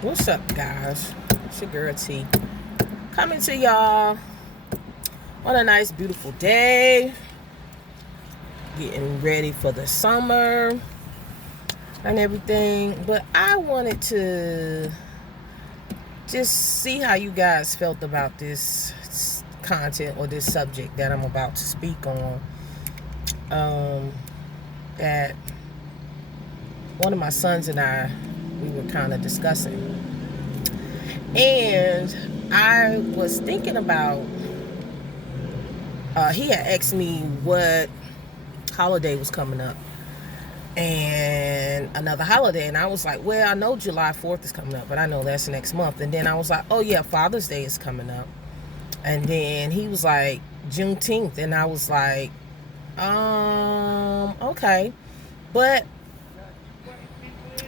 What's up, guys? It's your girl T. Coming to y'all on a nice, beautiful day. Getting ready for the summer and everything. But I wanted to just see how you guys felt about this content or this subject that I'm about to speak on. That one of my sons and I, we were kind of discussing. And I was thinking about, he had asked me what holiday was coming up and another holiday. And I was like, well, I know July 4th is coming up, but I know that's next month. And then I was like, oh, yeah, Father's Day is coming up. And then he was like, Juneteenth. And I was like, okay. But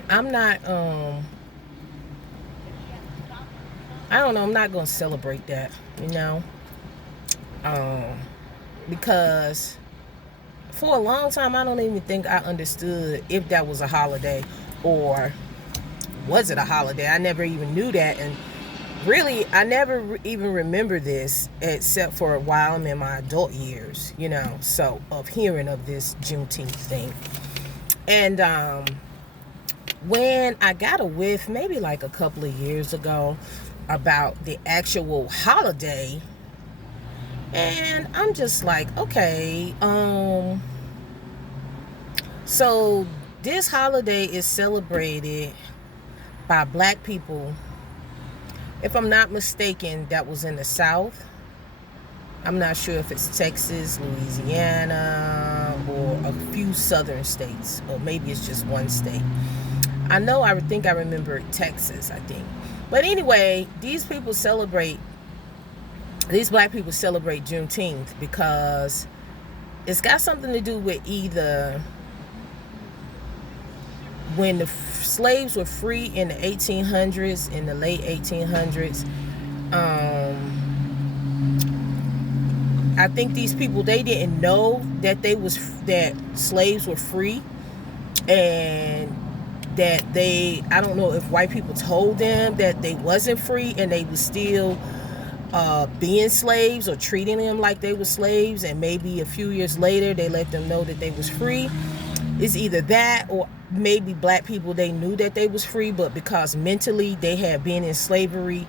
I'm not, I don't know, I'm not going to celebrate that, because for a long time, I don't even think I understood if that was a holiday or was it a holiday. I never even knew that. And really, I never even remember this except for while I'm in my adult years, so of hearing of this Juneteenth thing. And when I got a whiff, maybe like a couple of years ago, about the actual holiday, and I'm just like, okay, so this holiday is celebrated by black people. If I'm not mistaken, that was in the South. I'm not sure if it's Texas, Louisiana, or a few southern states, or maybe it's just one state. I think I remember Texas, I think. But anyway, these black people celebrate Juneteenth because it's got something to do with either when the slaves were free in the 1800s, in the late 1800s. I think these people, they didn't know that that slaves were free, and that I don't know if white people told them that they wasn't free and they was still being slaves or treating them like they were slaves, and maybe a few years later they let them know that they was free. It's either that, or maybe black people, they knew that they was free, but because mentally they had been in slavery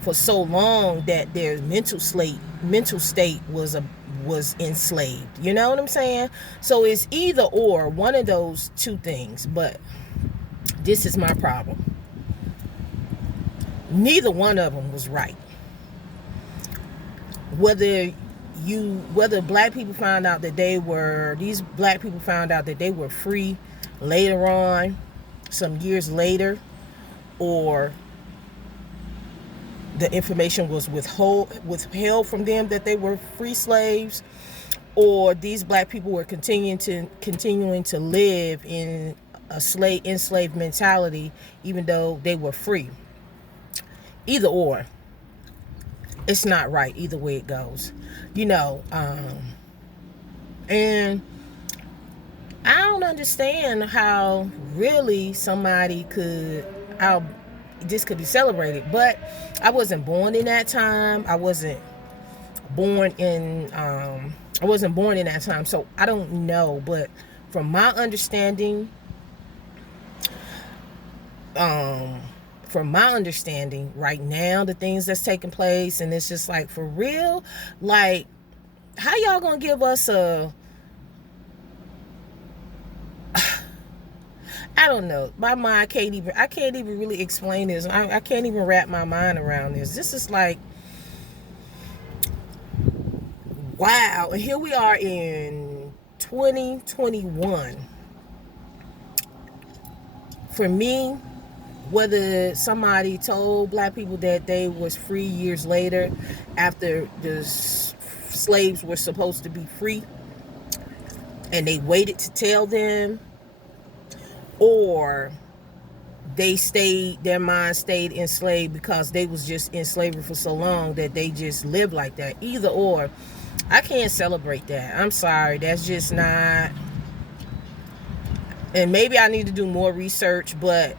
for so long that their mental state was enslaved. You know what I'm saying? So it's either or, one of those two things. But this is my problem. Neither one of them was right. Whether black people found out that these black people found out that they were free later on, some years later, or the information was withheld from them that they were free slaves, or these black people were continuing to live in a enslaved mentality even though they were free. Either or, it's not right either way it goes, and I don't understand how really somebody how this could be celebrated. But I wasn't born in that time. I wasn't born in that time, so I don't know. But from my understanding, right now, the things that's taking place, and it's just like, for real, like, how y'all gonna give us I don't know. My mind I can't even really explain this. I can't even wrap my mind around this. This is like, wow. And here we are in 2021. For me, whether somebody told black people that they was free years later, after the slaves were supposed to be free, and they waited to tell them, or their mind stayed enslaved because they was just in slavery for so long that they just lived like that. Either or, I can't celebrate that. I'm sorry. That's just not. And maybe I need to do more research, but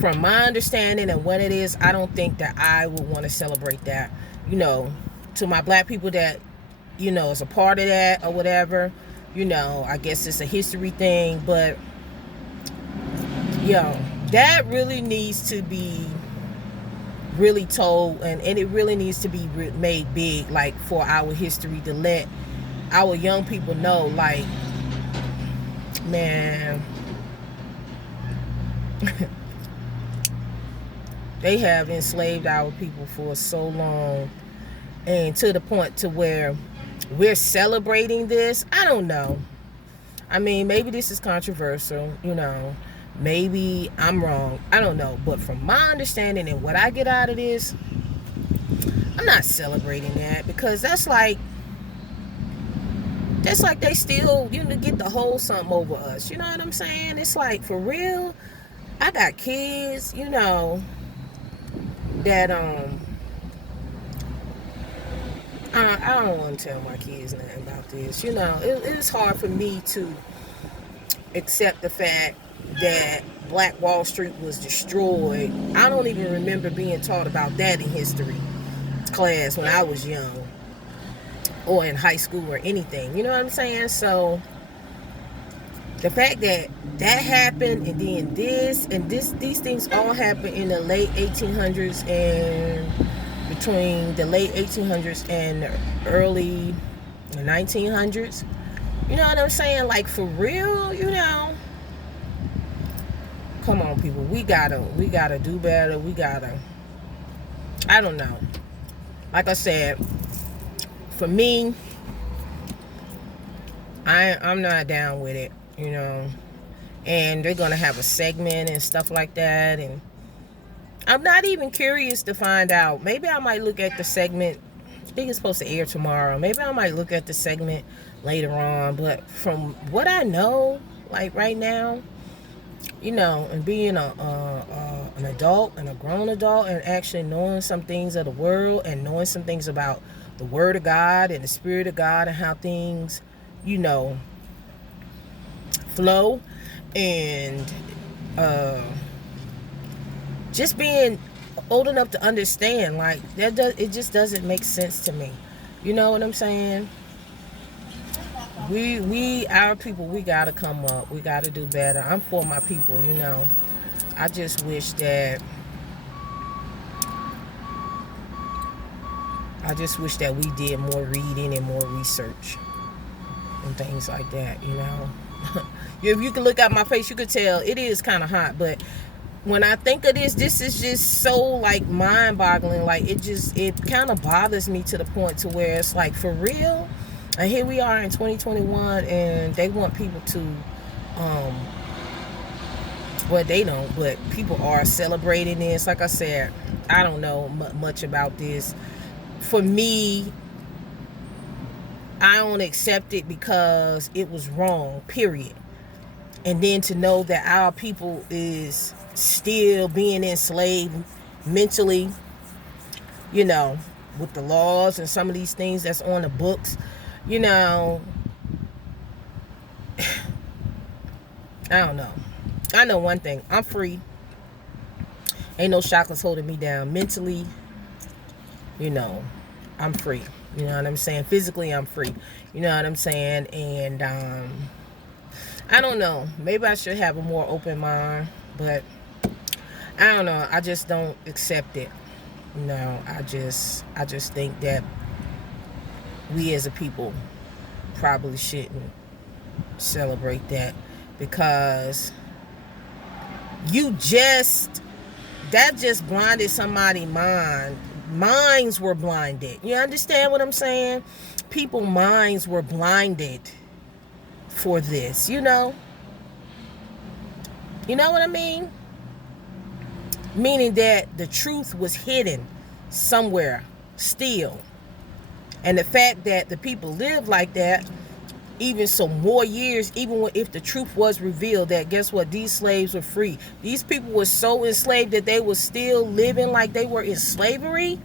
from my understanding and what it is, I don't think that I would want to celebrate that. To my black people that, is a part of that or whatever, I guess it's a history thing. But, that really needs to be really told, and it really needs to be made big, like, for our history, to let our young people know, like, man, they have enslaved our people for so long, and to the point to where we're celebrating this. I don't know. I mean, maybe this is controversial, maybe I'm wrong, I don't know. But from my understanding and what I get out of this, I'm not celebrating that, because that's like they still, get the whole something over us. You know what I'm saying? It's like, for real. I got kids, that I don't want to tell my kids nothing about this. It's hard for me to accept the fact that Black Wall Street was destroyed. I don't even remember being taught about that in history class when I was young, or in high school or anything. You know what I'm saying? So the fact that happened, and then these things all happened in the late 1800s, and between the late 1800s and the early 1900s. You know what I'm saying? Like, for real, come on, people. We gotta do better. I don't know. Like I said, for me, I'm not down with it, and they're gonna have a segment and stuff like that, and I'm not even curious to find out. Maybe I might look at the segment. I think it's supposed to air tomorrow. Maybe I might look at the segment later on. But from what I know, like right now, and being an adult and a grown adult, and actually knowing some things of the world, and knowing some things about the Word of God and the Spirit of God, and how things, flow, and just being old enough to understand, like, it just doesn't make sense to me. You know what I'm saying? Our people, we gotta come up. We gotta do better. I'm for my people. I just wish that we did more reading and more research and things like that. If you can look at my face, you could tell it is kind of hot. But when I think of this is just so, like, mind-boggling. Like, it kind of bothers me to the point to where it's like, for real. And here we are in 2021, and they want people to, well, they don't, but people are celebrating this. Like I said, I don't know much about this. For me, I don't accept it because it was wrong, period. And then to know that our people is still being enslaved mentally, with the laws and some of these things that's on the books, I don't know. I know one thing. I'm free. Ain't no shackles holding me down. Mentally, I'm free. You know what I'm saying? Physically, I'm free. You know what I'm saying? And I don't know. Maybe I should have a more open mind, but I don't know. I just don't accept it. I just think that we as a people probably shouldn't celebrate that, because that just blinded somebody's mind. Minds were blinded. You understand what I'm saying? People's minds were blinded for this, You know what I mean? Meaning that the truth was hidden somewhere still. And the fact that the people lived like that, even so more years, even if the truth was revealed, that guess what? These slaves were free. These people were so enslaved that they were still living like they were in slavery.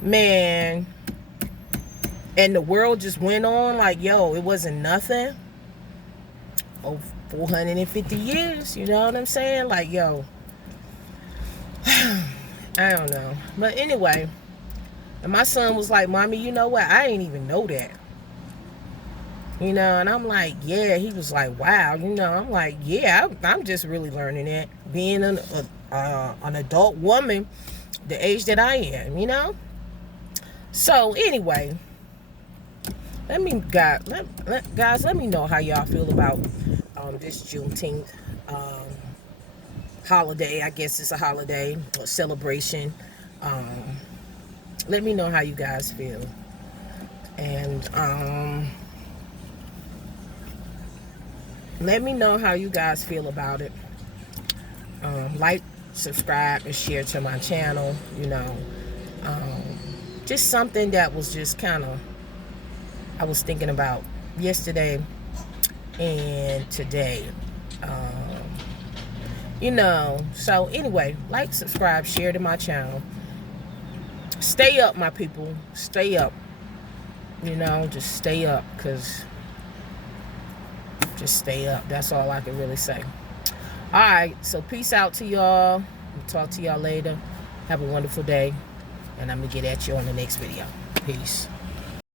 Man. And the world just went on like, yo, it wasn't nothing. 450 years, you know what I'm saying? Like, yo, I don't know. But anyway, and my son was like, Mommy, you know what? I didn't even know that. You know, and I'm like, yeah. He was like, wow. You know, I'm like, yeah, I'm just really learning it. Being an adult woman, the age that I am, you know? So, anyway, guys, let me know how y'all feel about this Juneteenth holiday. I guess it's a holiday or celebration. Let me know how you guys feel. And let me know how you guys feel about it. Like, subscribe, and share to my channel. You know, just something that was just kind of, I was thinking about yesterday and today. You know, so anyway, like, subscribe, share to my channel. Stay up, my people. Stay up. You know, just stay up, because just stay up. That's all I can really say. All right, so peace out to y'all. We'll talk to y'all later. Have a wonderful day, and I'm going to get at you on the next video. Peace.